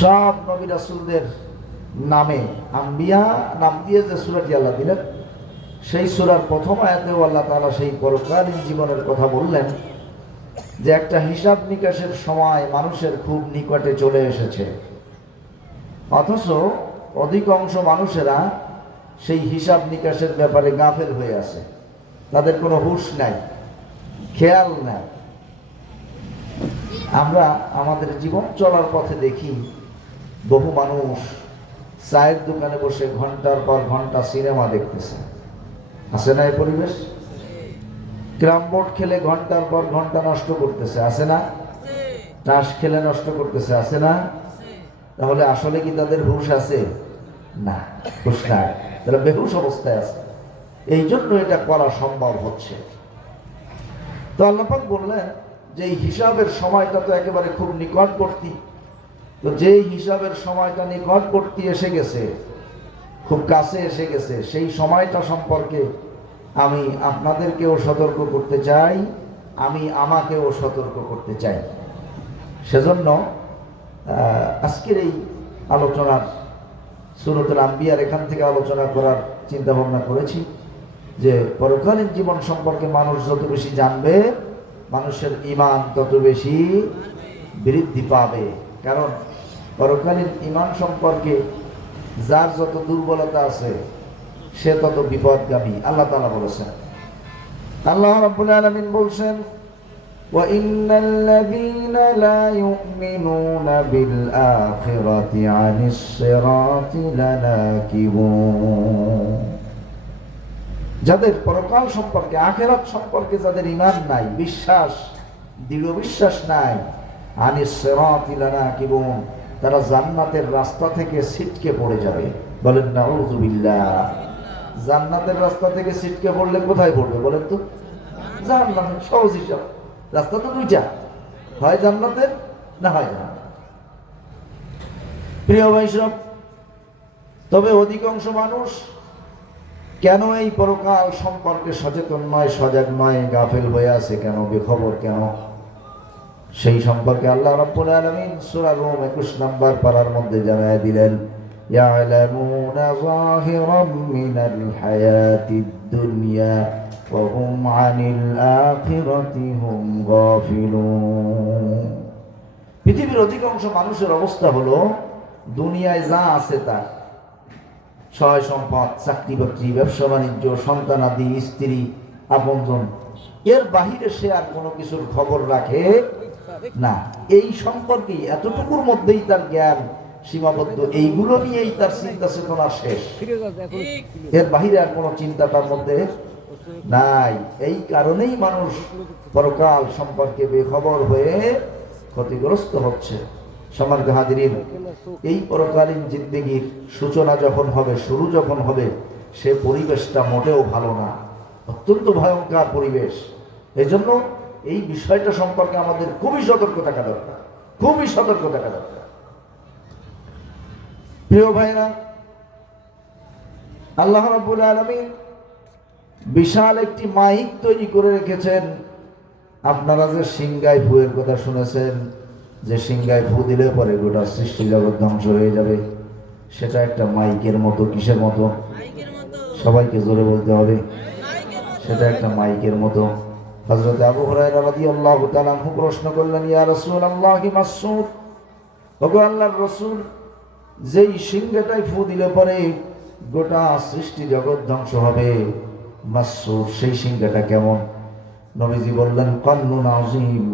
সব নবী রাসূলদের নামে আম্বিয়া নাম দিয়ে যে সূরাটি আল্লাহ দিলেন, সেই সূরার প্রথম আয়াতেও আল্লাহ তাআলা সেই পরকালীন জীবনের কথা বললেন যে একটা হিসাব নিকাশের সময় মানুষের খুব নিকটে চলে এসেছে, অথচ অধিকাংশ মানুষেরা সেই হিসাব নিকাশের ব্যাপারে গাফেল হয়ে আছে। তাদের কোনো হুঁশ নাই, খেয়াল নাই। আমরা আমাদের জীবন চলার পথে দেখি বহু মানুষ চায়ের দোকানে বসে ঘন্টার পর ঘন্টা সিনেমা দেখতেছে। আছে না এই পরিবেশ? ক্যারাম বোর্ড খেলে ঘন্টার পর ঘন্টা নষ্ট করতেছে, আছে না? তাস খেলে নষ্ট করতেছে, আছে না? তাহলে আসলে কি তাদের হুঁশ আছে? না, হুঁশ নাই, তারা বেহুশ অবস্থায় আছে। এই জন্য এটা করা সম্ভব হচ্ছে। তো আল্লাহ পাক বললেন যে এই হিসাবের সময়টা তো একেবারে খুব নিকটবর্তী। তো যেই হিসাবের সময়টা নিকটবর্তী এসে গেছে, খুব কাছে এসে গেছে, সেই সময়টা সম্পর্কে আমি আপনাদেরকেও সতর্ক করতে চাই, আমি আমাকেও সতর্ক করতে চাই। সেজন্য আজকের এই আলোচনার সূরাতুল আম্বিয়ার এখান থেকে আলোচনা করার চিন্তা ভাবনা করেছি যে পরকালীন জীবন সম্পর্কে মানুষ যত বেশি জানবে, মানুষের ঈমান তত বেশি বৃদ্ধি পাবে। কারণ পরকালীন ঈমান সম্পর্কে যার যত দুর্বলতা আছে সে তত বিপদগামী। আল্লাহ তাআলা বলেছেন, আল্লাহ রাব্বুল আলামিন বলছেন, وَإِنَّ الَّذِينَ لَا يُؤْمِنُونَ بِالْآخِرَةِ عَنِ الصِّرَاطِ لَنَاكِبُونَ। যাদের পরকাল সম্পর্কে, আখিরাত সম্পর্কে যাদের ঈমান নাই, বিশ্বাস, দৃঢ় বিশ্বাস নাই, আনিস সিরাতি লানাকিবুন, তারা জান্নাতের রাস্তা থেকে ছিটকে পড়ে যাবে। বলেন নাউযুবিল্লাহ। জান্নাতের রাস্তা থেকে ছিটকে পড়লে কোথায় পড়বে বলেন তো? জান্নাতের। সহজ হিসাব। রাস্তা তো দুইটা, হয় জান্নাতের না হয় জাহান্নামের। প্রিয় ভাই সব, তবে অধিকাংশ মানুষ কেন এই পরকাল সম্পর্কে সচেতন নয়, সজাগ নয়, গাফেল হয়ে আছে কেন, বেখবর কেন, সেই সম্পর্কে আল্লাহ রাব্বুল আলামিন সূরা রূম 21 নম্বর পারার মধ্যে জানায় দিলেন, ইয়ালামুনা যাহিরাম মিনাল হায়াতিদ দুনিয়া ওয়া হুম আনিল আখিরাতি হুম গাফিলুন। পৃথিবীর অধিকাংশ মানুষের অবস্থা হলো দুনিয়ায় যা আছে তার সহায় সম্পদ, চাকরি বাকরি, ব্যবসা বাণিজ্য, সন্তানাদি, স্ত্রী, আপনজন, এর বাহিরে সে আর কোনো কিছুর খবর রাখে না। এই সম্পর্কে এতটুকুর মধ্যেই তার জ্ঞান সীমাবদ্ধ, এইগুলো নিয়েই তার চিন্তা চেতনা শেষ। এর বাহিরে আর কোনো চিন্তা তার মধ্যে নাই। এই কারণেই মানুষ পরকাল সম্পর্কে বেখবর হয়ে ক্ষতিগ্রস্ত হচ্ছে। সম্মানিত হাজিরিন, এই পরকালীন জিন্দেগির সূচনা যখন হবে, শুরু যখন হবে, সে পরিবেশটা মোটেও ভালো না, অত্যন্ত ভয়ঙ্কর পরিবেশ। এই জন্য এই বিষয়টা সম্পর্কে আমাদের খুবই সতর্ক থাকা দরকার, খুবই সতর্ক থাকা দরকার। প্রিয় ভাইরা, আল্লাহ রাব্বুল আলামিন বিশাল একটি মাইক তৈরি করে রেখেছেন। আপনারা যে সিংগায় ফুয়ের কথা শুনেছেন, যে সিংগায় ফু দিলে পরে গোটা সৃষ্টি জগৎ ধ্বংস হয়ে যাবে, সেটা একটা মাইকের মতো। কিসের মতো? সবাইকে জোরে বলতে হবে, সেটা একটা মাইকের মতো। হযরত আবু হুরায়রা রাদিয়াল্লাহু তাআলা আনহু প্রশ্ন করলেন, ইয়া রাসূলুল্লাহি মাসউদ, ওগো আল্লাহর রাসূল, যেই সিংহটায় ফু দিলে পরে গোটা সৃষ্টি জগৎ ধ্বংস হবে, মাসউদ সেই সিংহটা কেমন? নবীজি বললেন, কর্নুন আযীম।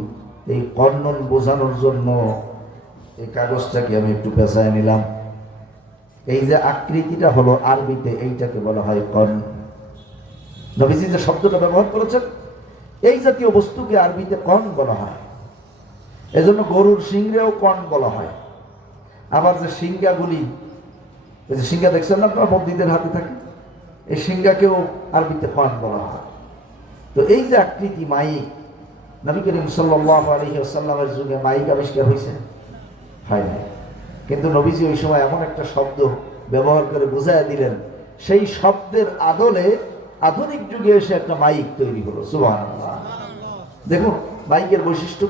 এই কর্নুন বোঝানোর জন্য এই কাগজটাকে আমি একটু পেঁচায় নিলাম। এই যে আকৃতিটা হলো আরবিতে, এইটাকে বলা হয় কর্ন। নবীজি যে শব্দটা ব্যবহার করেছেন, এই জাতীয় বস্তুকে আরবিতে কর্ন বলা হয়। এজন্য গরুর সিংহেও কর্ন বলা হয়। আবার যে সিংহাগুলি, এই যে সিংহা দেখছেন না আপনারা, বন্দীদের হাতে থাকে, এই সিংহাকেও আরবিতে কর্ন বলা হয়। তো এই যে আকৃতি মাইক, নবী করিম সাল্লাল্লাহু আলাইহি ওয়াসাল্লামের যুগে মাইক আবিষ্কার হয়েছে? হয় না। কিন্তু নবীজি ওই সময় এমন একটা শব্দ ব্যবহার করে বুঝাইয়া দিলেন, সেই শব্দের আদলে আধুনিক যুগে এসে একটা মাইক তৈরি হলো। সুবহানাল্লাহ। দেখুন মাইকের বৈশিষ্ট্য,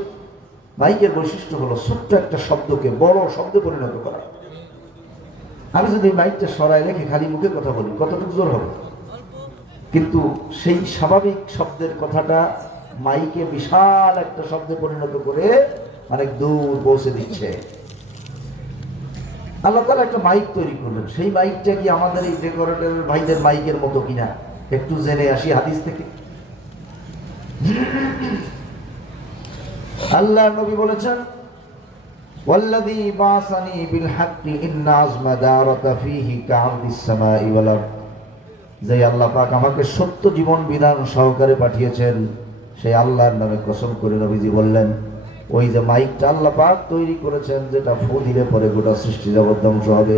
মাইকের বৈশিষ্ট্য হলো ছোট্ট একটা শব্দকে বড় শব্দে পরিণত করা। আমি যদি মাইকটা সরাই রেখে খালি মুখে কথা বলি কতটুকু জোর হবে, কিন্তু সেই স্বাভাবিক শব্দের কথাটা মাইকে বিশাল একটা শব্দে পরিণত করে অনেক দূর পৌঁছে দিচ্ছে। আল্লাহ তাআলা একটা মাইক তৈরি করলেন, সেই মাইকটা কি আমাদের এই ডেকোরেটরের ভাইদের মাইকের মতো কিনা একটু জেনে আসি হাদিস থেকে। আল্লাহ নবী বলেছেন, ওয়াল্লাযী বাসানি বিল হাক্কি ইন্না আযমা দারাতা ফীহি কা'আরদিস সামাই ওয়াল আরদ, যে আল্লাহ পাক আমাকে সত্য জীবন বিধান সহকারে পাঠিয়েছেন, সেই আল্লাহর নামে কসম করে নবীজি বললেন, ওই যে মাইকটা আল্লাহ পাক তৈরি করেছেন, যেটা ফু দিলে পরে গোটা সৃষ্টি জগৎ ধ্বংস হবে,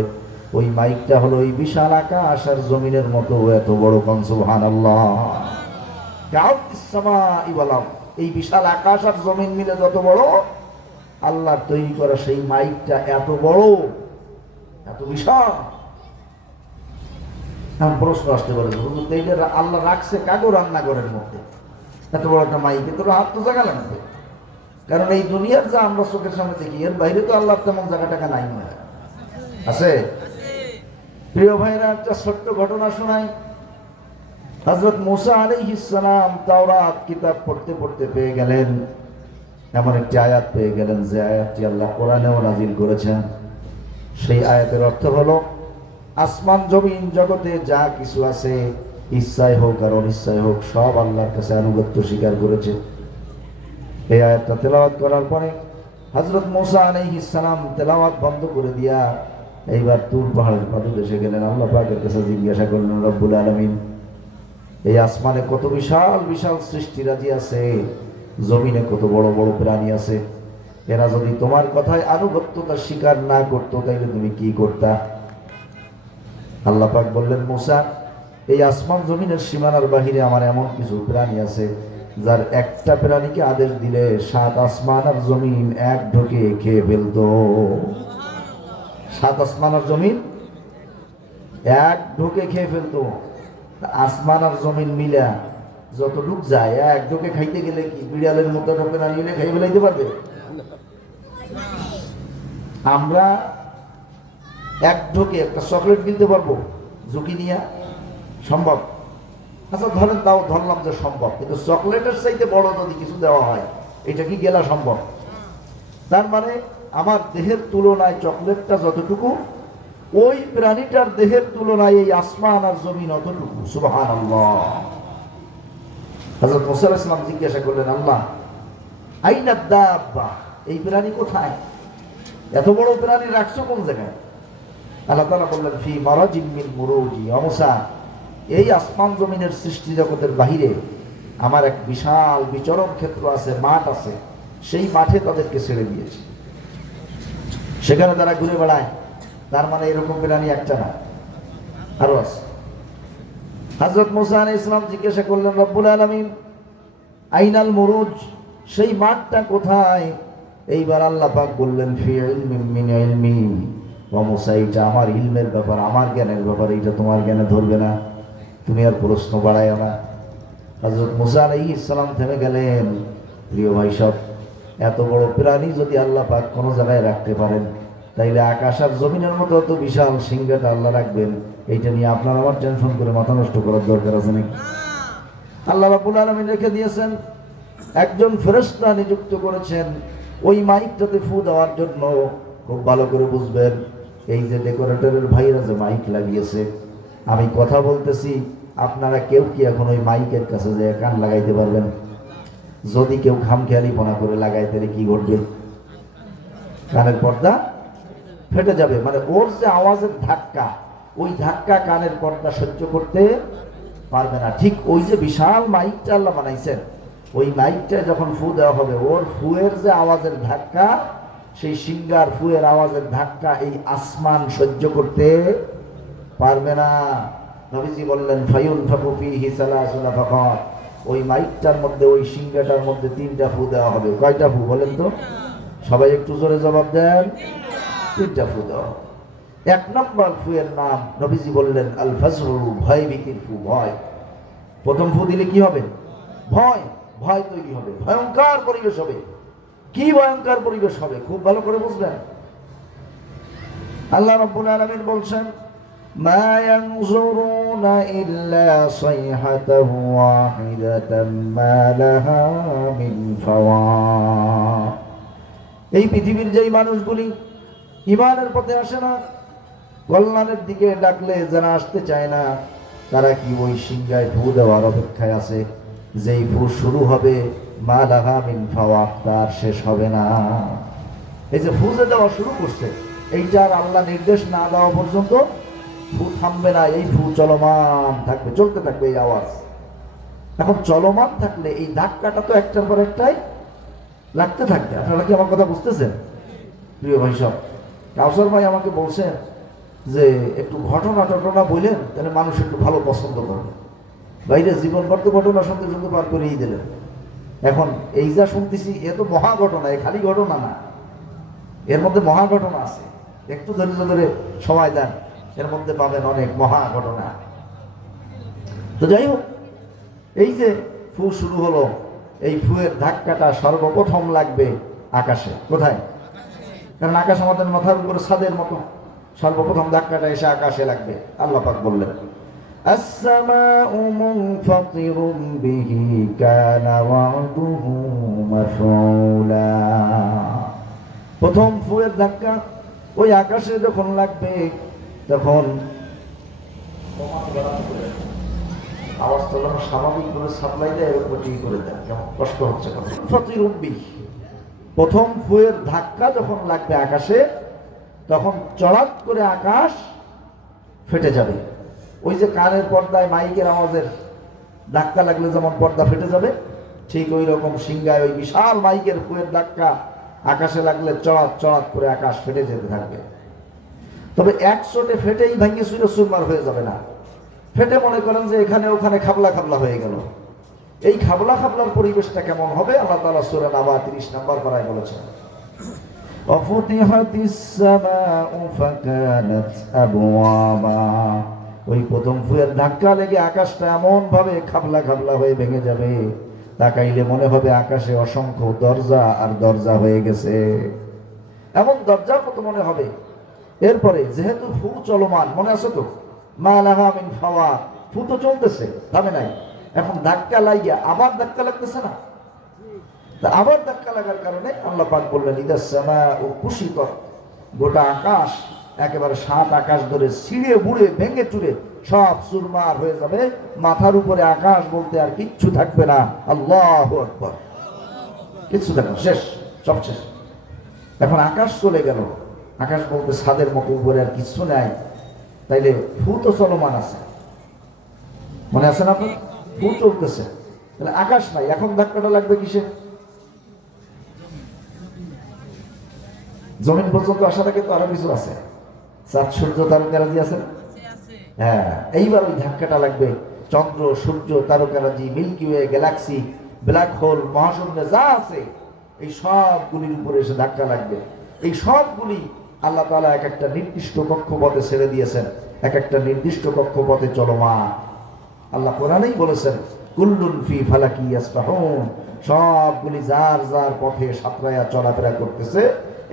ওই মাইকটা হলো এই বিশাল আকাশ আর জমিনের মতো এত বড়। কোন সুবহানাল্লাহ। কা'আরদিস সামাই ওয়াল আরদ, এই বিশাল আকাশ আর জমিন মিলে যত বড়, আল্লাহর তৈরি করা সেই মাইকটা এত বড়, এত বিশাল। এখন প্রশ্ন আসতে পারে, হুজুর এইটা আল্লাহ রাখছে কাগো রান্নাঘরের মধ্যে, এত বড় একটা মাইকে তোর হাত তো জায়গা লাগবে, কারণ এই দুনিয়ার যা আমরা চোখের সামনে দেখি এর বাইরে তো আল্লাহ তেমন জায়গা টাকা নাই মনে আছে। প্রিয় ভাইরা, একটা ছোট্ট ঘটনা শোনাই। হযরত মুসা আলাইহিস সালাম তাওরাত কিতাব পড়তে পড়তে পেয়ে গেলেন, এমন একটি আয়াত পেয়ে গেলেন যে আয়াতটি আল্লাহ কোরআনেও নাজিল করেছেন। সেই আয়াতের অর্থ হলো, আসমান জমিন জগতে যা কিছু আছে, ইচ্ছায় হোক আর অনিচ্ছায় হোক, সব আল্লাহর কাছে আনুগত্য স্বীকার করেছে। এই আয়াতটা তেলাওয়াত করার পরে হযরত মুসা আলাইহিস সালাম তেলাওয়াত বন্ধ করে দিয়া এইবার তুর পাহাড়ের পাদদেশে গেলেন। আল্লাহ পাকের কাছে জিজ্ঞাসা করলেন, রব্বুল আলামিন, এই আসমানে কত বিশাল বিশাল সৃষ্টিরাজি আছে, জমিনে কত বড় বড় প্রাণী আছে, এরা যদি তোমার কথায় আনুগত্যতা স্বীকার না করতো তাইলে তুমি কি করতা? আল্লাহ পাক বললেন, মুসা, এই আসমান জমিনের সীমানার বাহিরে আমার এমন কিছু প্রাণী আছে, যার একটা প্রাণীকে আদেশ দিলে 7 আসমান আর জমিন এক ঢোকে খেয়ে ফেলতো। 7 আসমান আর জমিন এক ঢোকে খেয়ে ফেলতো। আসমান আর জমিন মিলা যতটুক যায় এক ঢোকে খাইতে গেলে কি বিড়ালের মতো ঢোকে না নিলে খাই ফেলাইতে পারবে? আমরা এক ঢোকে একটা চকলেট কিনতে পারবো ঝুঁকি নিয়ে? সম্ভব? আচ্ছা ধরেন, তাও ধরলাম যে সম্ভব, কিন্তু চকলেটের চাইতে বড় যদি কিছু দেওয়া হয়, এটা কি গেলা সম্ভব? তার মানে আমার দেহের তুলনায় চকলেটটা যতটুকু, ওই প্রাণীটার দেহের তুলনায় এই আসমান আর জমিন অতটুকু। সুবহানাল্লাহ। হযরত মুসা আলাইহিস সালাম জিজ্ঞাসা করলেন, আল্লাহ, আইনা দাব্বা, এই প্রাণী কোথায়? এত বড় প্রাণী রাখছো কোন জায়গায়? আল্লাহ তাআলা বললেন, ফি মারাজিম মিন মুরুজি। ও মুসা, এই আসমান জমিনের সৃষ্টি জগতের বাহিরে আমার এক বিশাল বিচরণ ক্ষেত্র আছে, মাঠ আছে, সেই মাঠে তাদেরকে ছেড়ে দিয়েছি, সেখানে তারা ঘুরে বেড়ায়। তার মানে এরকম প্রাণী একটা না, আরো আছে। হযরত মুসা আলাইহিস সালাম জিজ্ঞাসা করলেন, রব্বুল আলামিন, আইনাল মুরুজ, সেই মাঠটা কোথায়? এইবার আল্লাহ পাক বললেন, ফি ইলমিন মিন ইলমি। ও মুসা, এটা আমার ইলমের ব্যাপার, আমার জ্ঞানের ব্যাপার, এটা তোমার জ্ঞানে ধরবে না, তুমি আর প্রশ্ন বাড়াইও না। হযরত মুসা আলাইহিস সালাম থেমে গেলেন। প্রিয় ভাই সব, এত বড় প্রাণী যদি আল্লাহ পাক কোনো জায়গায় রাখতে পারেন, তাইলে আকাশ আর জমিনের মতো এত বিশাল সিংহাটা আল্লাহ রাখবেন, এইটা নিয়ে আপনার আমার টেনশন করে মাথা নষ্ট করার দরকার আছে নাকি? আল্লাহ রাব্বুল আলামিন রেখে দিয়েছেন, একজন ফেরেশতা নিযুক্ত করেছেন ওই মাইকটাতে ফু দেওয়ার জন্য। খুব ভালো করে বুঝবেন, এই যে ডেকোরেটরের ভাইরা যে মাইক লাগিয়েছে, আমি কথা বলতেছি, আপনারা কেউ কি এখন ওই মাইকের কাছে যে কান লাগাইতে পারবেন? যদি কেউ খামখেয়ালিপনা করে লাগায় তাহলে কি ঘটবে? কানের পর্দা ফেটে যাবে। মানে ওর যে আওয়াজের ধাক্কা, ওই ধাক্কা কানের পর্দা সহ্য করতে পারবে না। ঠিক ওই যে বিশাল মাইকটা আল্লাহ বানাইছেন, ওই মাইকটা যখন ফু দেওয়া হবে, ওর ফুয়ের যে আওয়াজের ধাক্কা, সেই সিঙ্গার ফুয়ের আওয়াজের ধাক্কা এই আসমান সহ্য করতে পারবে না। নবীজি বললেন, ফায়ুনফাখু ফীহি সালাসুনা ফাকাত, ওই মাইকটার মধ্যে, ওই সিঙ্গাটার মধ্যে 3টা ফু দেওয়া হবে। কয়টা ফু বলেন তো? সবাই একটু জোরে জবাব দেন। 3টা ফু দেওয়া। 1 নম্বর ফুয়ের নাম নবীজি বললেন আল ফাজরু, ভয় ভীতির ফু, ভয়। প্রথম ফু দিলে কি হবে? ভয়, ভয় তৈরি হবে, ভয়ঙ্কর পরিবেশ হবে। কি ভয়ঙ্কর পরিবেশ হবে খুব ভালো করে বুঝবেন। আল্লাহ রাব্বুল আলামিন বলছেন, মা ইয়ানজুরুনা ইল্লা সাইহাতান ওয়াহিদাতান মা লাহা মিন ফাওয়া। এই পৃথিবীর যেই মানুষগুলি ঈমানের পথে আসে না, কল্যাণের দিকে ডাকলে যারা আসতে চায় না, তারা কি ওই সিংহায় ফু দেওয়ার অপেক্ষায় আছে, যেই ফু শুরু হবে মা লাহা মিন ফাওয়া, তার শেষ হবে না। এই যে ফু যে দেওয়া শুরু করছে, এইটার আল্লাহ নির্দেশ না দেওয়া পর্যন্ত ফু থামবে না, এই ফু চলমান থাকবে, চলতে থাকবে এই আওয়াজ। এখন চলমান থাকলে এই ধাক্কাটা তো একটার পর একটাই লাগতে থাকবে। আপনারা কি আমার কথা বুঝতেছেন প্রিয় ভাই সব? কাউসার ভাই আমাকে বলছেন যে একটু ঘটনা বললেন, তাহলে মানুষ একটু ভালো পছন্দ করবে। বাইরে জীবন বর্ত ঘটনা শুনতে শুনতে পার করেই দিলেন। এখন এই যা শুনতেছি এ তো মহা ঘটনা, এ খালি ঘটনা না, এর মধ্যে মহা ঘটনা আছে। একটু ধৈর্য ধরে সময় দেন, এর মধ্যে পাবেন অনেক মহা ঘটনা। তো যাই হোক, এই যে ফু শুরু হলো, এই ফুয়ের ধাক্কাটা সর্বপ্রথম লাগবে আকাশে। কোথায়? কারণ আকাশ আমাদের মাথার উপরে ছাদের মতো, সর্বপ্রথম ধাক্কাটা এসে আকাশে লাগবে। আল্লাহ পাক বললেন, আসসামাউ মুনফাতিরুম বিহি কানা ওয়াদুহু মাফউলা। প্রথম ফুয়ের ধাক্কা ওই আকাশে যখন লাগবে, তখন আওয়াজটা যখন স্বাভাবিক করে সাপ্লাই দেয়, এরকম করে দেয়, যেমন কষ্ট হচ্ছে। প্রথম ফুয়ের ধাক্কা যখন লাগবে আকাশে, তখন চড়াত করে আকাশ ফেটে যাবে। ওই যে কানের পর্দায় মাইকের আওয়াজের ধাক্কা লাগলে যেমন পর্দা ফেটে যাবে, ঠিক ওই রকম সিংহায় ওই বিশাল মাইকের ফুয়ের ধাক্কা আকাশে লাগলে চড়াত চড়াত করে আকাশ ফেটে যেতে থাকবে। তবে এক চোটে ফেটেই ভেঙে চুরে চুরমার হয়ে যাবে না। ফেটে মনে করেন যে এখানে ওখানে খাবলা খাবলা হয়ে গেল। এই খাবলা খাবলার পরিবেশটা কেমন হবে আল্লাহ তাআলা সূরা নাবা 30 নম্বর পারায় বলেছেন, অফুতিহাতিস সামাউ ফাকানাত আবওয়াবা। ওই প্রথম ফুয়ের ধাক্কা লেগে আকাশটা এমন ভাবে খাবলা খাবলা হয়ে ভেঙে যাবে, তাকাইলে মনে হবে আকাশে অসংখ্য দরজা আর দরজা হয়ে গেছে, এমন দরজার মতো মনে হবে। এরপরে যেহেতু ফু চলমান, মনে আছে তো, মা লাহা মিন ফাওয়া, ফু তো চলতেছে, থামে নাই। এখন ধাক্কা লাগিয়া আবার ধাক্কা লাগতেছে না, আবার ধাক্কা লাগার কারণে আল্লাহ পাক বললেন, ইদাস সামাউ কুশিতাত, গোটা আকাশ একেবারে 7 আকাশ ধরে ছিঁড়ে বুড়ে ভেঙে চুরে সব চুরমার হয়ে যাবে। মাথার উপরে আকাশ বলতে আর কিচ্ছু থাকবে না। আল্লাহু আকবার। কিচ্ছু থাকবে, শেষ, সব শেষ। এখন আকাশ চলে গেল, আকাশ বলতে ছাদের মতো উপরে আর কিছু নাই। তাইলে ফু তো চলমান আছে, মনে আছে না আপনার? ফু চলতেছে, তাহলে আকাশ নাই। এখন ধাক্কাটা লাগবে কিসে? জমিন পর্যন্ত আসাটা কিন্তু আরো কিছু আছে, চাঁদ সূর্য তারকারাজি আছে। হ্যাঁ, এইবার ওই ধাক্কাটা লাগবে চন্দ্র সূর্য তারকারাজি, Milky Way, galaxy, black hole, মহাশূন্যে যা আছে, এই সবগুলির উপরে এসে ধাক্কা লাগবে। এই সবগুলি আল্লাহ তাআলা এক একটা নির্দিষ্ট কক্ষপথে ছেড়ে দিয়েছেন, এক একটা নির্দিষ্ট কক্ষপথে চলমান। আল্লাহ কোরআনেই বলেছেন, কুল্লুন ফি ফালাকি ইয়াসবাহুন, সবগুলি যার যার পথে সাঁতরায়া চলাফেরা করতেছে।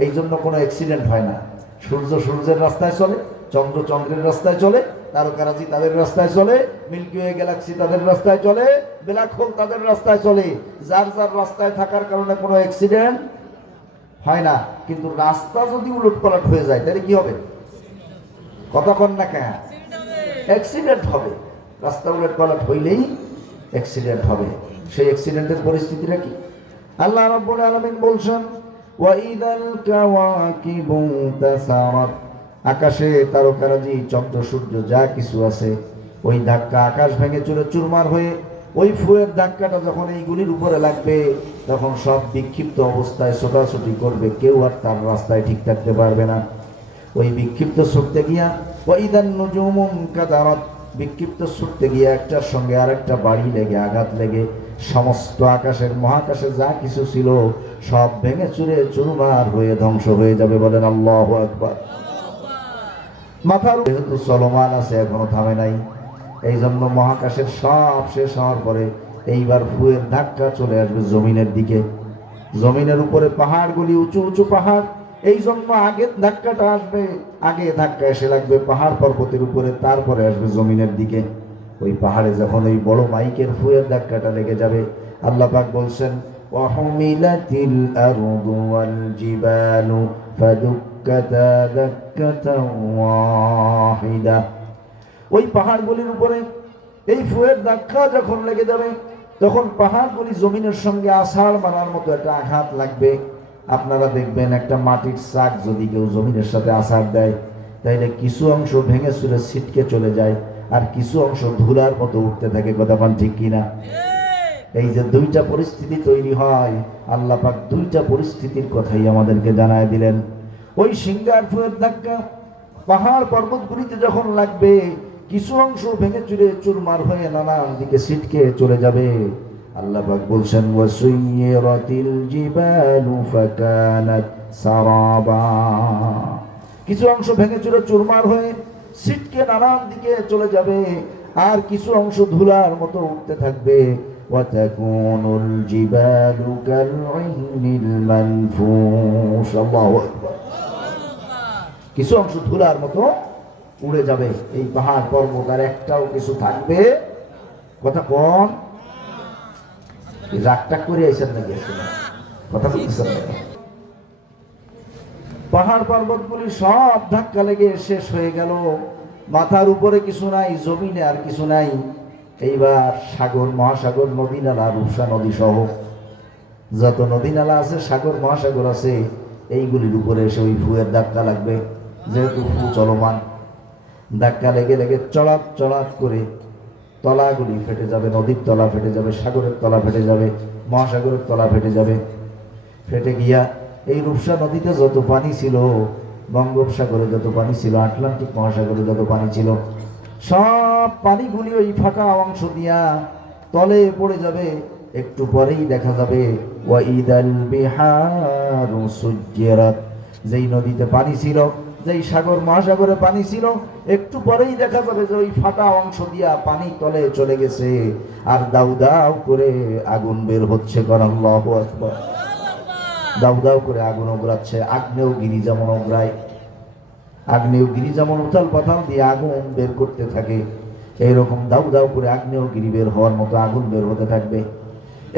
এই জন্য কোনো অ্যাক্সিডেন্ট হয় না। সূর্য সূর্যের রাস্তায় চলে, চন্দ্র চন্দ্রের রাস্তায় চলে, তারকারাজি তাদের রাস্তায় চলে, মিল্কি ওয়ে গ্যালাক্সি তাদের রাস্তায় চলে, ব্ল্যাক হোল তাদের রাস্তায় চলে। যার যার রাস্তায় থাকার কারণে কোনো অ্যাক্সিডেন্ট হয় না। কিন্তু রাস্তা যদি উলটপালট হয়ে যায়, তাহলে কি হবে? কথা কন না কেন? অ্যাক্সিডেন্ট হবে। রাস্তা উলটপালট হইলেই অ্যাক্সিডেন্ট হবে। সেই অ্যাক্সিডেন্টের পরিস্থিতিটা কি? আল্লাহ রাব্বুল আলামিন বলছেন, ওয়াইদাল কাওয়াকিবু তাসারাত, আকাশে তারকারাজি চন্দ্র সূর্য যা কিছু আছে, ওই ধাক্কা আকাশ ভেঙে চুরে চুরমার হয়ে ওই ফুয়ের ধাক্কাটা যখন এইগুলির উপরে লাগবে, তখন সব বিক্ষিপ্ত অবস্থায় ছোটাছুটি করবে, কেউ আর তার রাস্তায় ঠিক থাকতে পারবে না। ওই বিক্ষিপ্ত ছুটতে গিয়া ওয়াইদান নুজুমুন কাদারাত, বিক্ষিপ্ত ছুটতে গিয়ে একটার সঙ্গে আরেকটা বাড়ি লেগে আঘাত লেগে সমস্ত আকাশের মহাকাশে যা কিছু ছিল সব ভেঙে চুরে চুরমার হয়ে ধ্বংস হয়ে যাবে। বলেন আল্লাহু আকবার। মাথার যেহেতু চলমান আছে, এখনো থামে নাই, এই জন্য মহাকাশের সব শেষ হওয়ার পরে এইবার ফুয়ের ধাক্কা চলে আসবে জমিনের দিকে। জমিনের উপরে পাহাড়গুলি উঁচু উঁচু পাহাড়, এই জন্য আগের ধাক্কাটা আসবে, আগে ধাক্কা এসে লাগবে পাহাড় পর্বতের উপরে, তারপরে আসবে জমিনের দিকে। ওই পাহাড়ে যখন ওই বড় মাইকের ফুয়ের ধাক্কাটা লেগে যাবে, আল্লাহ পাক বলছেন ওয়াহুমিলাতিল আরদু ওয়াল জিবালু ফাদুক্কাতা দাক্কাতান ওয়াহিদা। ওই পাহাড়গুলির উপরে এই ফুয়ের ধাক্কা যখন লেগে যাবে, তখন পাহাড়গুলি জমিনের সঙ্গে আছাড় মারার মতো একটা আঘাত লাগবে। আপনারা দেখবেন একটা মাটির চাক যদি কেউ জমিনের সাথে আছাড় দেয়, তাইলে কিছু অংশ ভেঙে চুরে ছিটকে চলে যায়, আর কিছু অংশ ধুলার মতো উঠতে থাকে। কথা বলেন ঠিক কিনা? এই যে দুইটা পরিস্থিতি তৈরি হয়, আল্লাহ পাক দুইটা পরিস্থিতির কথাই আমাদেরকে জানায় দিলেন। ওই সিংহার ফুয়ের ধাক্কা পাহাড় পর্বতগুলিতে যখন লাগবে, কিছু অংশ ভেঙে চুরে চুরমার হয়ে নানান দিকে ছিটকে চলে যাবে। আল্লাহ পাক বলছেন ওয়াসুইরাতিল জিবালু ফাকানাত সারাবা। কিছু অংশ ভেঙে চুরে চুরমার হয়ে ছিটকে নানান দিকে চলে যাবে, আর কিছু অংশ ধুলার মতো উঠতে থাকবে। ওয়াতাকুনুল জিবালু কালঈনিল মানফুশ। আল্লাহু আকবার। কিছু অংশ ধুলার মতো উড়ে যাবে, এই পাহাড় পর্বত আর একটাও কিছু থাকবে। কথা কোন রাগটাক করে আইসেন নাকি? কথা বলতেছেন নাকি? পাহাড় পর্বতগুলি সব ধাক্কা লেগে শেষ হয়ে গেল, মাথার উপরে কিছু নাই, জমিনে আর কিছু নাই। এইবার সাগর মহাসাগর নদী নালা রূপসা নদী সহ যত নদী নালা আছে, সাগর মহাসাগর আছে, এইগুলির উপরে এসে ওই ফুয়ের ধাক্কা লাগবে। যেহেতু ফু চলমান, ধাক্কা লেগে লেগে চড়াত চড়াত করে তলাগুলি ফেটে যাবে, নদীর তলা ফেটে যাবে, সাগরের তলা ফেটে যাবে, মহাসাগরের তলা ফেটে যাবে। ফেটে গিয়া এই রূপসা নদীতে যত পানি ছিল, বঙ্গোপসাগরে যত পানি ছিল, আটলান্টিক মহাসাগরে যত পানি ছিল, সব পানিগুলি ওই ফাঁকা অংশ দিয়া তলে পড়ে যাবে। একটু পরেই দেখা যাবে ওয়াইদাল বিহারু সুজ্জিরাত। যেই নদীতে পানি ছিল, যেই সাগর মহাসাগরে পানি ছিল, একটু পরেই দেখা যাবে যে ওই ফাটা অংশ দিয়া পানি তলে চলে গেছে, আর দাউ দাউ করে আগুন বের হচ্ছে। আল্লাহু আকবার। দাউ দাউ করে আগুন ওগড়াচ্ছে। আগ্নেয়গিরি যেমন ওগড়ায়, আগ্নেয়গিরি যেমন উথাল পাথাল দিয়ে আগুন বের করতে থাকে, এইরকম দাউ দাউ করে আগ্নেয়গিরি বের হওয়ার মতো আগুন বের হতে থাকবে।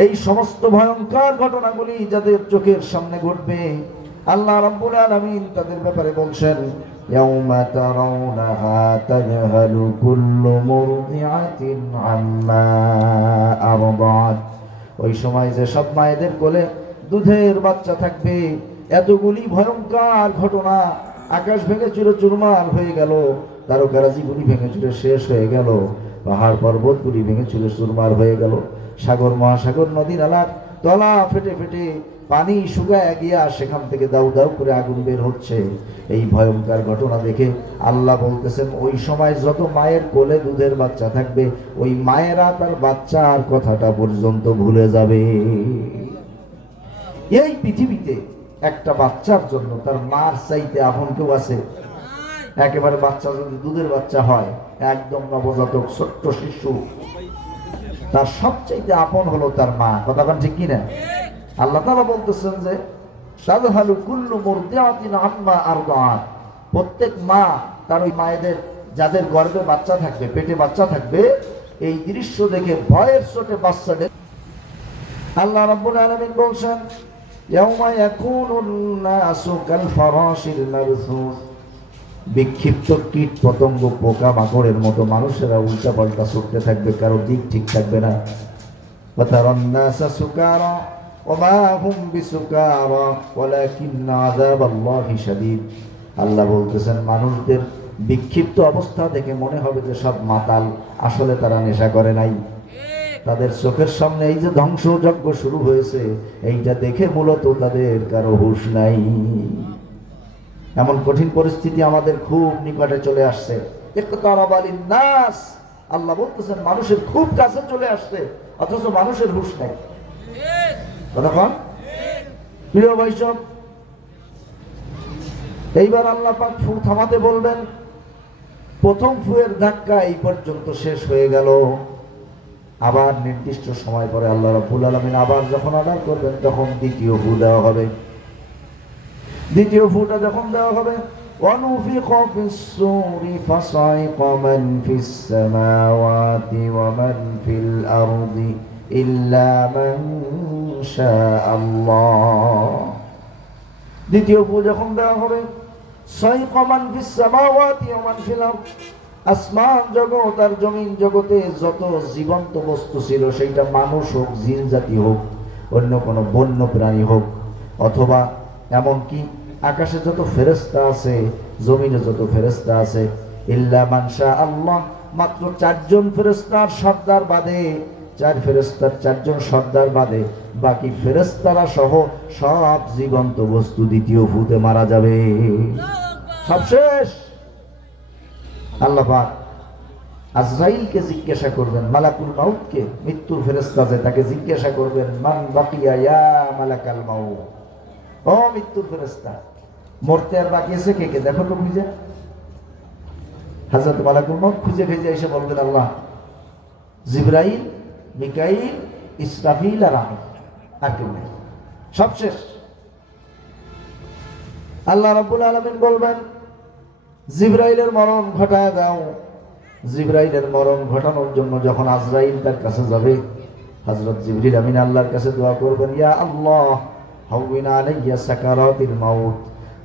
এই সমস্ত ভয়ঙ্কর ঘটনাগুলি যাদের চোখের সামনে ঘটবে, আল্লাহ রাব্বুল আলামিন তাদের ব্যাপারে বলছেন ইয়াউমা তারাউনাহা তাযহালু কুল্লু মুরদিআতিন আম্মা আরদাত। ওই সময় যে সব মায়েদের কোলে দুধের বাচ্চা থাকবে, এতগুলি ভয়ঙ্কর ঘটনা, আকাশ ভেঙে চুরে চুরমার হয়ে গেল, তারকারাজিগুলি ভেঙে চুরে শেষ হয়ে গেল, পাহাড় পর্বতগুলি ভেঙে চুরে চুরমার হয়ে গেল, সাগর মহাসাগর নদী নালার তলা ফেটে ফেটে পানি শুকায় গিয়া সেখান থেকে দাউ দাউ করে আগুন বের হচ্ছে। এই ভয়ঙ্কর ঘটনা দেখে আল্লাহ বলতেছেন ওই সময় যত মায়ের কোলে দুধের বাচ্চা থাকবে, ওই মায়েরা তার বাচ্চার কথাটা পর্যন্ত ভুলে যাবে। এই পৃথিবীতে একটা বাচ্চার জন্য তার মার চাইতে আপন কেউ আছে? একেবারে বাচ্চা যদি দুধের বাচ্চা হয়, একদম নবজাতক ছোট্ট শিশু, তার সবচাইতে আপন হলো তার মা। কথা বলেন ঠিক কিনা? আল্লাহ তাআলা বলতেছেন যে তাযহালু কুল্লু মুরদিআতিন আম্মা আরদাআত। প্রত্যেক মা তার ওই মায়েদের যাদের গর্ভে বাচ্চা থাকবে, পেটে বাচ্চা থাকবে, এই দৃশ্য দেখে ভয়ের চোটে বাচ্চাদের আল্লাহ রাব্বুল আলামিন বলছেন ইয়াউমা ইয়াকুনুন নাসু কাল ফারাশিল মারসুস। বিক্ষিপ্ত কীট পতঙ্গ পোকা মাকড়ের মতো মানুষেরা উল্টা পাল্টা ছুটতে থাকবে, কারো দিক ঠিক থাকবে না। ওয়াতারান নাসা সুকারা ওমা হুম বিসুকারা ওয়ালাকিন্না আযাবাল্লাহি শাদীদ। আল্লাহ বলতেছেন মানুষদের বিক্ষিপ্ত অবস্থা দেখে মনে হবে যে সব মাতাল, আসলে তারা নেশা করে নাই। তাদের চোখের সামনে এই যে ধ্বংসযজ্ঞ শুরু হয়েছে, এইটা দেখে মূলত তাদের কারো হুঁশ নাই। এমন কঠিন পরিস্থিতি আমাদের খুব নিকটে চলে আসছে। ইকতারাবালিন নাস, আল্লাহ বলতেছেন মানুষের খুব কাছে চলে আসছে, অথচ মানুষের হুঁশ নাই। কতক্ষণ প্রিয় বৈষ্ণব, এইবার আল্লাহ পাক ফু থামাতে বলবেন। প্রথম ফুয়ের ধাক্কা এই পর্যন্ত শেষ হয়ে গেল, আবার নির্দিষ্ট সময় পরে আল্লাহ রাব্বুল আলামিন আবার যখন অর্ডার করবেন তখন দ্বিতীয় ফু দেওয়া হবে। দ্বিতীয় ফুটা যখন দেওয়া হবে, وَنُفِخَ فِي الصُّورِ فَصَعِقَ مَنْ فِي السَّمَاوَاتِ وَمَنْ فِي الْأَرْضِ إِلَّا مَنْ شَاءَ اللَّهُ। দ্বিতীয় ফু যখন দেওয়া হবে, صَعِقَ مَنْ فِي السَّمَاوَاتِ وَمَنْ فِي الْأَرْضِ, আসমান জগৎ আর জমিন জগতে যত জীবন্ত বস্তু ছিল, সেইটা মানুষ হোক, জিন জাতি হোক, অন্য কোনো বন্য প্রাণী হোক, অথবা এমনকি আকাশে যত ফেরেশতা আছে, জমিনে যত ফেরেশতা আছে, ইল্লা মান শা আল্লাহ, মাত্র 4 জন ফেরেশতার সর্দার বাদে, 4 ফেরেশতার 4 জন সর্দার বাদে বাকি ফেরেশতারা সহ সব জীবন্ত বস্তু দ্বিতীয় ফুতে মারা যাবে। সব শেষ। আল্লাহ পাক আজরাইলকে জিজ্ঞাসা করবেন, মালাকুল মাউতকে, মৃত্যুর ফেরেশতা যে, তাকে জিজ্ঞাসা করবেন, মান বাকিয়া ইয়া মালাকাল মাউত, ও মৃত্যুর ফেরেশতা, মরতে আর বাকি আছে কে কে, দেখো তো খুঁজে। হযরত মালাকুল মাউত খুঁজে খুঁজে এসে বলবেন, আল্লাহ, জিবরাইল, মিকাইল, ইসরাফিল আর আমি, আর কেউ নেই, সব শেষ। আল্লাহ রাব্বুল আলামিন বলবেন, জিবরাইলের মরণ ঘটায় দাও। জিবরাইলের মরণ ঘটানোর জন্য যখন আজরাইল তার কাছে যাবে, হযরত জিবরিল আমিন আল্লাহর কাছে দোয়া করবেন, ইয়া আল্লাহ হাওয়িন আলাইয়া সাকারাতিল মাউত,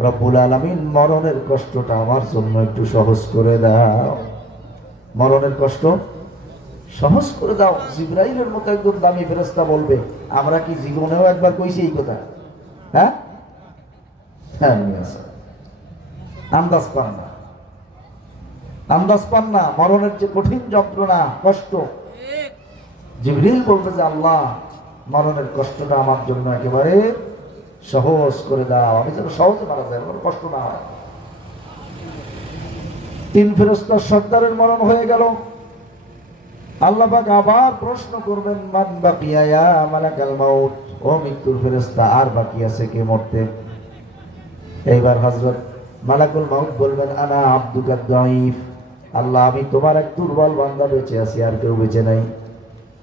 রব্বুল আলামিন মরণের কষ্টটা আমার জন্য একটু সহজ করে দাও, মরণের কষ্ট সহজ করে দাও। জিবরাইলের মতো একদম দামি ফেরেশতা বলবে। আমরা কি জীবনেও একবার কইছি এই কথা? হ্যাঁ হ্যাঁ, আন্দাজ পান না, আন্দাজ পান না মরণের যে কঠিন যন্ত্রণা, কষ্ট। জিবরিল বলবে যে, আল্লাহ, মরণের কষ্টটা আমার জন্য একেবারে সহজ করে দাও, আমি যেন সহজে মারা যায়, আমার কষ্ট না হয়। 3 ফেরেশতার সর্দারের মরণ হয়ে গেল। আল্লাহ পাক আবার প্রশ্ন করবেন, মান বাকিয়া ইয়া মালাকাল মাউত, ও মৃত্যুর ফেরেশতা, আর বাকি আছে কে মরতে? এইবার হযরত মালাকুল মাউত বলবেন, আনা আব্দুকা দাঈফ, আল্লাহ, আমি তোমার এক দুর্বল বান্দা বেঁচে আছি, আর কেউ বেঁচে নাই।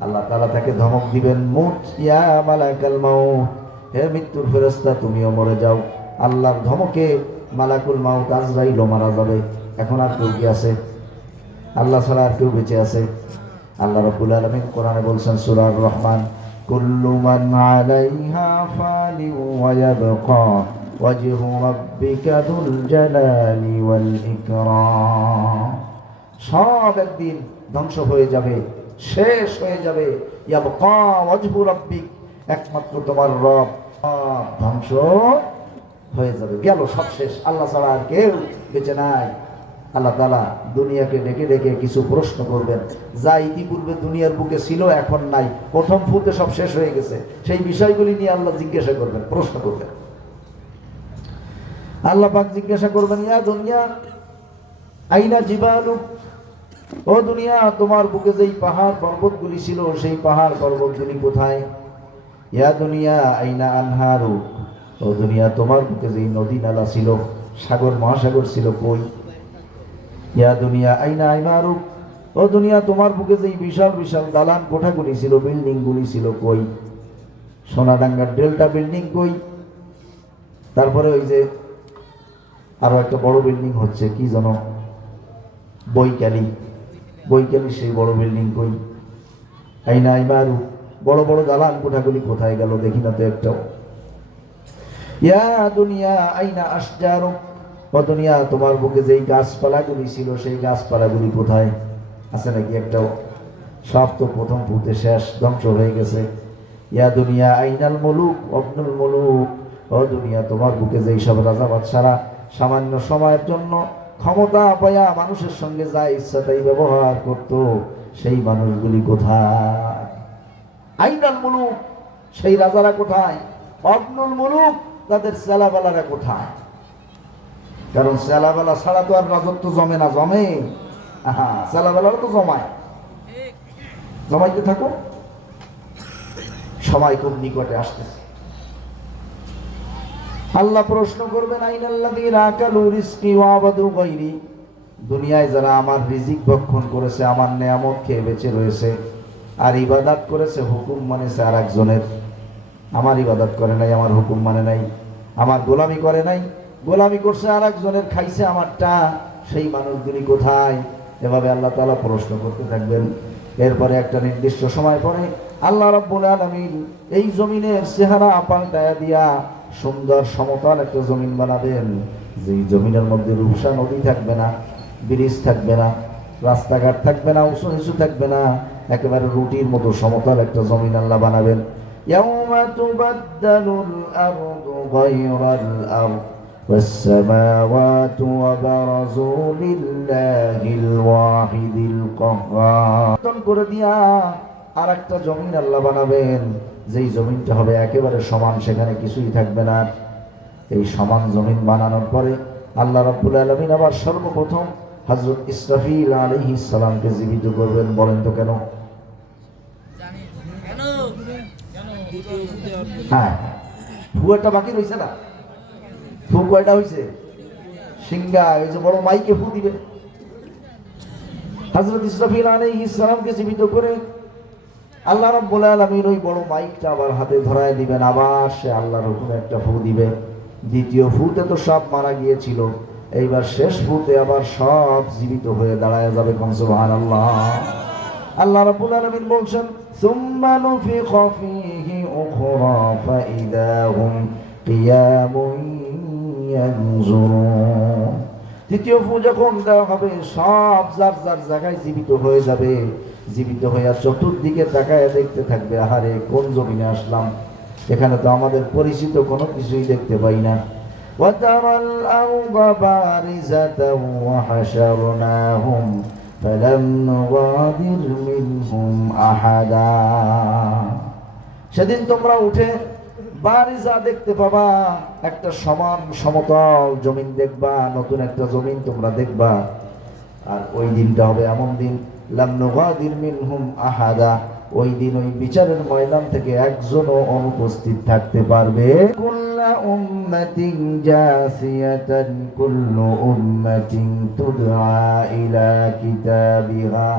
আল্লাহ তাআলা তাকে ধমক দিবেন, মুত ইয়া মালাকাল মাউত, হে মৃত্যুর ফেরেশতা, তুমিও মরে যাও। আল্লাহর ধমকে মালাকুল মাউত আজরাইলও মারা যাবে। এখন আর কেউ কি আছে? আল্লাহ ছাড়া আর কেউ বেঁচে আছে? আল্লাহ রাব্বুল আলামিন কোরআনে বলছেন, সূরা আর-রহমান, কুল্লু মান আলাইহা ফানি ওয়া ইয়াবকা ওয়াজহু রাব্বিকা যুল জালালি ওয়াল ইকরাম। সব একদিন ধ্বংস হয়ে যাবে, শেষ হয়ে যাবে। ইয়াবকা ওয়াজহু রাব্বিক, একমাত্র তোমার রব ধ্বংস হয়ে যাবে, গেল, সব শেষ। আল্লাহ ছাড়া আর কেউ বেঁচে নাই। আল্লাহ তাআলা দুনিয়াকে ডেকে ডেকে কিছু প্রশ্ন করবেন, যা ইতিপূর্বে দুনিয়ার বুকে ছিল, এখন নাই, প্রথম ফুতে সব শেষ হয়ে গেছে। সেই বিষয়গুলি নিয়ে আল্লাহ জিজ্ঞাসা করবেন, প্রশ্ন করবেন। আল্লাহ পাক জিজ্ঞাসা করবেন, ইয়া দুনিয়া আইনা জিবালুক, ও দুনিয়া, তোমার বুকে যেই পাহাড় পর্বতগুলি ছিল, সেই পাহাড় পর্বতগুলি কোথায়? ইয়া দুনিয়া আইনা আনহারুক, ও দুনিয়া, তোমার বুকে যেই নদী নালা ছিল, সাগর মহাসাগর ছিল, কই? ইয়া দুনিয়া আইনা আইমারুক, ও দুনিয়া, তোমার বুকে যেই বিশাল বিশাল দালান কোঠাগুলি ছিল, বিল্ডিং গুলি ছিল, কই? সোনাডাঙ্গার ডেল্টা বিল্ডিং কই? তারপরে ওই যে আরো একটা বড় বিল্ডিং হচ্ছে, কি জানো, বৈকালী, বৈকালী সেই বড় বিল্ডিং কই? আইনা আইমারুক, বড় বড় দালান কোঠাগুলি কোথায় গেল? দেখি না তো একটাও। ইয়া দুনিয়া আইনা আশজারুক, ও দুনিয়া, তোমার বুকে যেই গাছপালাগুলি ছিল, সেই গাছপালাগুলি কোথায়? আছে নাকি একটাও? সব তো প্রথম ফুতে শেষ, ধ্বংস হয়ে গেছে। ইয়া দুনিয়া আইনাল মুলুক ওয়াবনুল মুলুক, ও দুনিয়া, তোমার বুকে যেই সব রাজা বাদশারা সামান্য সময়ের জন্য ক্ষমতা পায়া মানুষের সঙ্গে যা ইচ্ছা তাই ব্যবহার করত, সেই মানুষগুলি কোথায়? আইনাল মুলুক, সেই রাজারা কোথায়? ওয়াবনুল মুলুক, তাদের ছেলেবেলারা কোথায়? কারণ ছেলেবেলা ছাড়া তো আর রাজত্ব জমে না, জমে? হ্যাঁ, ছেলেবেলারও তো জমায়, জমাইতে থাকো, সময় খুব নিকটে আসতেছে। আল্লাহ প্রশ্ন করবেন, আইনাল্লাযীনা আকালু রিজকি ওয়া আবাদু গায়রি, দুনিয়ায় যারা আমার রিজিক ভক্ষণ করেছে, আমার নেয়ামত খেয়ে বেঁচে রয়েছে, আর ইবাদত করেছে, হুকুম মানেছে আর একজনের। আমার ইবাদত করে নাই, আমার হুকুম মানে নাই, আমার গোলামি করে নাই, গোলামি করছে আর একজনের, খাইছে আমারটা। সেই মানুষগুলি কোথায়? এভাবে আল্লাহ তাআলা প্রশ্ন করতে থাকবেন। এরপরে একটা নির্দিষ্ট সময় পরে আল্লাহ রাব্বুল আলামিন এই জমিনের চেহারা পাল্টায়া দিয়া সুন্দর সমতল একটা জমিন বানাবেন, যেই জমিনের মধ্যে রূপসা নদী থাকবে না, ব্রিজ থাকবে না, রাস্তাঘাট থাকবে না, উঁচু নিচু থাকবে না, একেবারে রুটির মতো সমতল একটা জমিন আল্লাহ বানাবেন। ইয়াউমা তুবাদদালুল আরদু গায়রাল আরদ ওয়াস-সামাওয়াতু ওয়া বারাযু লিল্লাহিল ওয়াহিদিল কাহ্হার করে দিয়া আর একটা জমিন আল্লাহ বানাবেন, যেই জমিনটা হবে একেবারে সমান, সেখানে কিছুই থাকবে না। এই সমান জমিন বানানোর পরে আল্লাহ রাব্বুল আলামিন আবার সর্বপ্রথম হযরত ইসরাফিল আলাইহিস সালামকে জীবিত করবেন। বলেন তো কেন? হ্যাঁ, ফুয়াটা বাকি রয়েছে না? ফু কয়টা হয়েছে? সিংহা, এই যে বড় মাইকে ফু দিবে। হযরত ইসরাফিল আলাইহিস সালামকে জীবিত করে আল্লাহ রাব্বুল আলামিন ওই বড় মাইকটা আবার হাতে ধরায় দিবেন, আবার সে আল্লাহর হুকুমে একটা ফু দিবে। দ্বিতীয় ফুতে তো সব মারা গিয়েছিল, এইবার শেষ ফুতে আবার সব জীবিত হয়ে দাঁড়ায় যাবে। কোন সুবহানাল্লাহ। আল্লাহ রাব্বুল আলামিন বলছেন সুম্মা নুফিখা ফীহি উখরা ফাইদা হুম কিয়ামুন ইয়ানজুরুন। তৃতীয় ফু যখন দেওয়া হবে, সব যার যার জায়গায় জীবিত হয়ে যাবে। জীবিত হইয়া চতুর্দিকে তাকায় দেখতে থাকবে, আহারে কোন জমিনে আসলাম, এখানে তো আমাদের পরিচিত কোনো কিছুই দেখতে পাই না। ওয়াতারাল আরদা বারিজাতাও ওয়া হাশারনাহুম ফালাম নুগাদির মিনহুম আহাদা। সেদিন তোমরা উঠে বারিজা দেখতে পাবা, একটা সমান সমতল জমিন দেখবা, নতুন একটা জমিন তোমরা দেখবা। আর ওই দিনটা হবে এমন দিন, লাম নুগাদির মিনহুম আহাদা, ওই দিন ওই বিচারের ময়দান থেকে একজনও অনুপস্থিত থাকতে পারবে। কুল্লু উম্মাতিন জাসিয়াতান কুল্লু উম্মাতিন তুদআ ইলা কিতাবিহা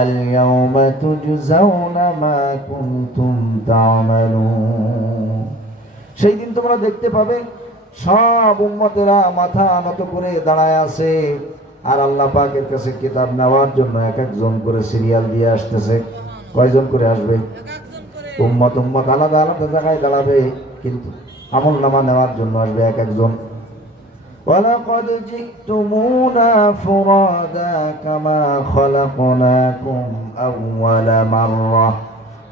আল ইয়াওমা তুজজাউনা মা কুনতুম তা'মালুন। সেই দিন তোমরা দেখতে পাবে সব উম্মতেরা মাথা নত করে দাঁড়ায় আছে, আর আল্লাহ পাকের কাছে কিতাব নেওয়ার জন্য এক একজন করে সিরিয়াল দিয়ে আসতেছে। কয়জন করে আসবে? উম্মত উম্মত আলাদা আলাদা জায়গায় দাঁড়াবে, কিন্তু আমলনামা নেওয়ার জন্য আসবে এক একজন। ওয়ালাকাদ জিতুমুনা ফুরাদা কামা খলাকনাকুম আউওয়ালা মাররা।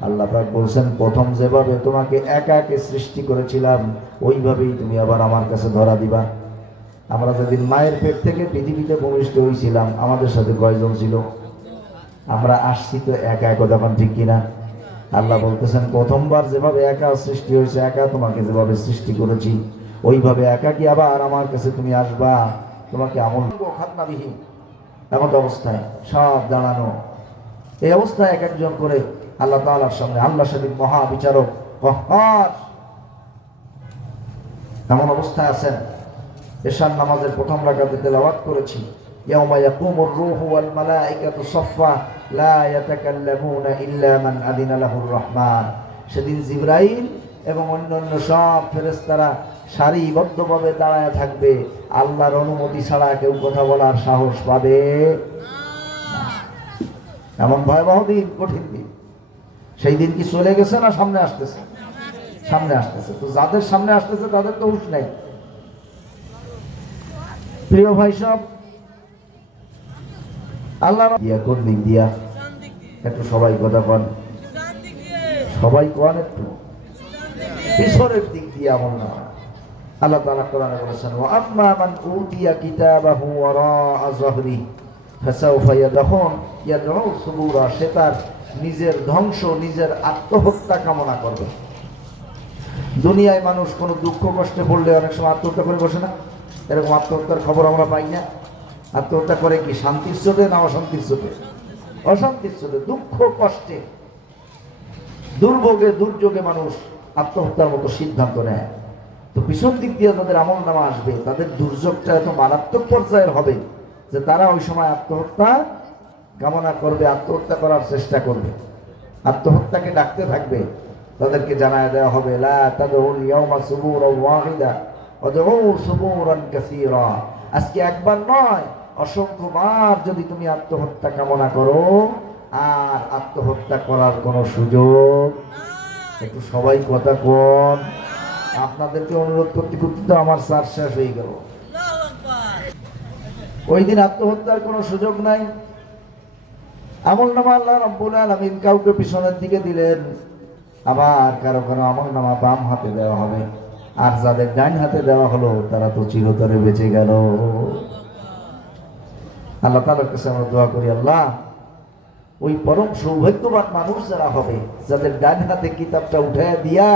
আল্লাহ পাক বলছেন, প্রথম যেভাবে তোমাকে একা একা সৃষ্টি করেছিলাম, ওইভাবেই তুমি আবার আমার কাছে ধরা দিবা। আমরা যেদিন মায়ের পেট থেকে পৃথিবীতে ভূমিষ্ঠ হয়েছিলাম, আমাদের সাথে কয়জন ছিল? আমরা আসছি তো একা একা, তখন ঠিক কিনা? আল্লাহ বলতেছেন, প্রথমবার যেভাবে একা সৃষ্টি হয়েছে, একা তোমাকে যেভাবে সৃষ্টি করেছি, ওইভাবে একা কি আবার আমার কাছে তুমি আসবা? তোমাকে আমল খাতনাবিহীন এমন অবস্থায় সব দাঁড়ানো, এই অবস্থায় এক একজন করে আল্লাহ তাআলার সামনে, আল্লাহ সেদিন মহাবিচারক কহ্হার এমন অবস্থায় আছেন। এশার নামাজের প্রথম রাকাতে তেলাওয়াত করেছি, ইয়াউমা ইয়াকুমুর রূহু ওয়াল মালাইকাতু সাফফা লা ইয়াতাকাল্লামুনা ইল্লা মান আযিনা লাহুর রহমান। সেদিন জিবরাইল এবং অন্যান্য সব ফেরেশতারা সারিবদ্ধভাবে দাঁড়ায় থাকবে, আল্লাহর অনুমতি ছাড়া কেউ কথা বলার সাহস পাবে না। এমন ভয়াবহ দিন, কঠিন দিন। সেই দিন কি চলে গেছে না সামনে আসতেছে? সামনে আসতেছে। তো যাদের সামনে আসতেছে তাদের তো হুঁশ নাই। প্রিয় ভাই সব, আল্লাহ দিয়া কোন দিক দিয়া? একটু সবাই কথা কন, সবাই কন একটু। পিছনের দিক দিয়ে আমল না। আল্লাহ তাআলা কোরআনে বলেছেন, ওয়া আম্মা মান উতিয়া কিতাবাহু ওয়ারাআ যাহরি ফাসাউফা ইয়াদউ সুবুরা। সে তার নিজের ধ্বংস, নিজের আত্মহত্যা কামনা করবে। দুনিয়ায় মানুষ কোনো দুঃখ কষ্টে পড়লে অনেক সময় আত্মহত্যা করে বসে না? এরকম আত্মহত্যার খবর আমরা পাই না? আত্মহত্যা করে কি শান্তির চোটে না অশান্তির চোটে? অশান্তির চোটে, দুঃখ কষ্টে, দুর্ভোগে দুর্যোগে মানুষ আত্মহত্যার মতো সিদ্ধান্ত নেয়। তো পিছন দিক দিয়ে তাদের আমল নামা আসবে, তাদের দুর্যোগটা এত মারাত্মক পর্যায়ের হবে যে তারা ওই সময় আত্মহত্যা কামনা করবে, আত্মহত্যা করার চেষ্টা করবে। আত্মহত্যাকে ডাকতে থাকবে, তাদেরকে জানায় দেওয়া হবে লা তাদউল ইয়াওমা সুবুরান ওয়াহিদা ওয়াদউ সুবুরান কাসীরা। আজকে একবার নয়, অসংখ্যবার যদি তুমি আত্মহত্যা কামনা করো, আর আত্মহত্যা করার কোনো সুযোগ। একটু সবাই কথা কোন। আপনাদেরকে অনুরোধ করতে করতে তো আমার সার শেষ হয়ে গেল। ওই দিন আত্মহত্যার কোনো সুযোগ নাই। আমলনামা আল্লাহ রাব্বুল আলামিন কাউকে পিছনের দিকে দিলেন, আবার কারো কারো আমলনামা বাম হাতে দেওয়া হবে, আর যাদের ডান হাতে দেওয়া হলো তারা তো চিরতরে বেঁচে গেল। আল্লাহ তাআলার কাছে আমরা দোয়া করি, আল্লাহ ওই পরম সৌভাগ্যবান মানুষ যারা হবে, যাদের ডান হাতে কিতাবটা উঠাইয়া দিয়া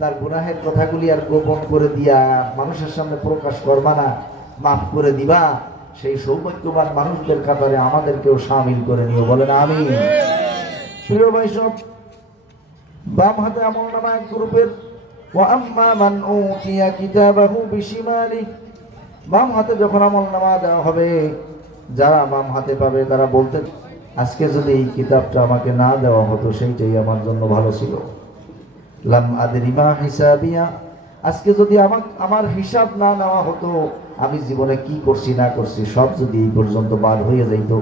তার গুনাহের কথাগুলি আর গোপন করে দিয়া মানুষের সামনে প্রকাশ করবা না, মাফ করে দিবা, সেই সৌভাগ্যবান মানুষদের কাতারে আমাদেরকেও শামিল করে নিও, বলেন আমিন। প্রিয় ভাই সব, বাম হাতে আমলনামা এক গ্রুপের, ওয়া আম্মা মান উতিয়া কিতাবাহু বিশিমালিহি, বাম হাতে যখন আমলনামা দেওয়া হবে, যারা বাম হাতে পাবে তারা বলতে, আজকে যদি এই কিতাবটা আমাকে না দেওয়া হতো সেইটাই আমার জন্য ভালো ছিল। লাম আদরি মা হিসাবিয়া, আজকে যদি আমার হিসাব না নেওয়া হতো, আমি জীবনে কি করছি না করছি সব যদি এই পর্যন্ত বার হয়ে যাইত,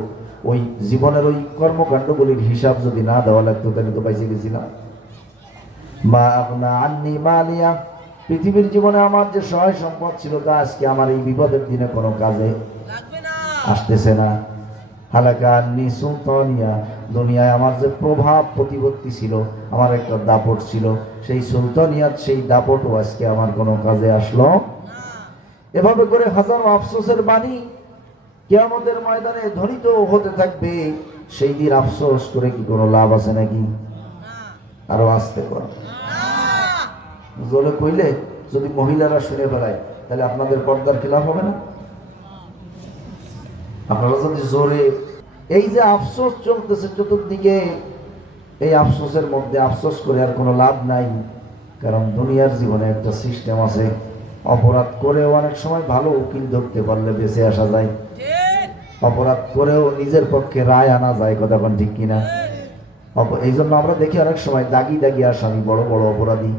ওই জীবনের ওই কর্মকাণ্ডগুলির হিসাব যদি না দেওয়া লাগতো, তাহলে তো পাইছে গেছিলাম। মা আগনা আন্নি মালিয়া, পৃথিবীর জীবনে আমার যে সহায় সম্পদ ছিল তা আজকে আমার এই বিপদের দিনে কোনো কাজে আসতেছে না। হালাকা আন্নি সুলতানিয়া, দুনিয়ায় আমার যে প্রভাব প্রতিপত্তি ছিল, আমার একটা দাপট ছিল, সেই সুলতানিয়াত, সেই দাপটও আজকে আমার কোনো কাজে আসলো। এভাবে করে হাজারো আফসোসের বাণী কিয়ামতের ময়দানে ধ্বনিত হতে থাকবে। সেই দিন আফসোস করে কি কোনো লাভ আছে নাকি? আরো আসতে কর, জোরে কইলে যদি মহিলারা শুনে বেড়ায় তাহলে আপনাদের পর্দার খিলাফ হবে না? আপনারা যদি জোরে, এই যে আফসোস চলতেছে চতুর্দিকে, এই আফসোসের মধ্যে আফসোস করে আর কোনো লাভ নাই। কারণ দুনিয়ার জীবনে একটা সিস্টেম আছে, অপরাধ করেও অনেক সময় ভালো উকিল ধরতে পারলে বেঁচে আসা যায়, অপরাধ করেও নিজের পক্ষে রায় আনা যায়, কথা কোন ঠিক কিনা? এই জন্য আমরা দেখি অনেক সময় দাগি দাগি আসামি, বড় বড় অপরাধী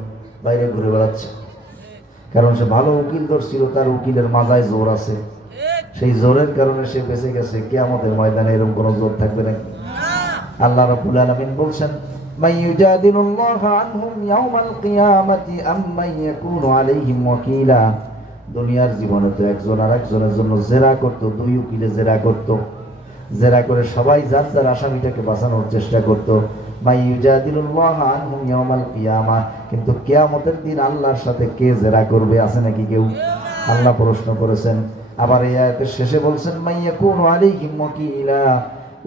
বাইরে ঘুরে বেড়াচ্ছে, কারণ সে ভালো উকিল ধরছিল, তার উকিলের মাজায় জোর আছে, সেই জোরের কারণে সে বেঁচে গেছে। কিয়ামতের ময়দানে এরকম কোনো জোর থাকবে নাকি? আল্লাহ রাব্বুল আলামিন বলছেন, মান ইউজাদিলুল্লাহু আনহুম ইয়াওমাল কিয়ামাতি আম্মান ইয়াকুনু আলাইহিম ওয়াকিলা। দুনিয়ার জীবনে তো একজন আর একজনের জন্য জেরা করত, দুই উকিলে জেরা করত, জেরা করে সবাই যার যার আসামিটাকে বাঁচানোর চেষ্টা করত। মান ইউজাদিলুল্লাহু আনহুম ইয়াওমাল কিয়ামা, কিন্তু কিয়ামতের দিন আল্লাহর সাথে কে জেরা করবে? আছে নাকি কেউ? আল্লাহ প্রশ্ন করেছেন। আবার এই আয়াতের শেষে বলছেন, মান ইয়াকুনু আলাইহিম ওয়াকিলা,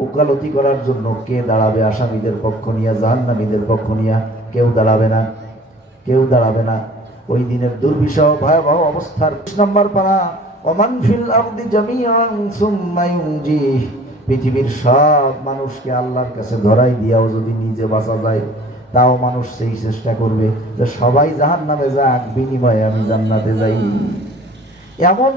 ওকালতি করার জন্য কে দাঁড়াবে আসামিদের পক্ষ নিয়ে, জাহান্নামীদের পক্ষ নিয়ে? কেউ দাঁড়াবে না, কেউ দাঁড়াবে না। ওই দিনের দুর্বিষহ ভয়াবহ অবস্থার ২০ নম্বর পারা, ওমান ফিল আরদি জামিআন সুম্মা ইউনজিহ, পৃথিবীর সব মানুষকে আল্লাহর কাছে ধরাই দিয়াও যদি নিজে বাঁচা যায়, তাও মানুষ সেই চেষ্টা করবে যে সবাই জাহান্নামে যাক, বিনিময়ে আমি জান্নাতে যাই। এমন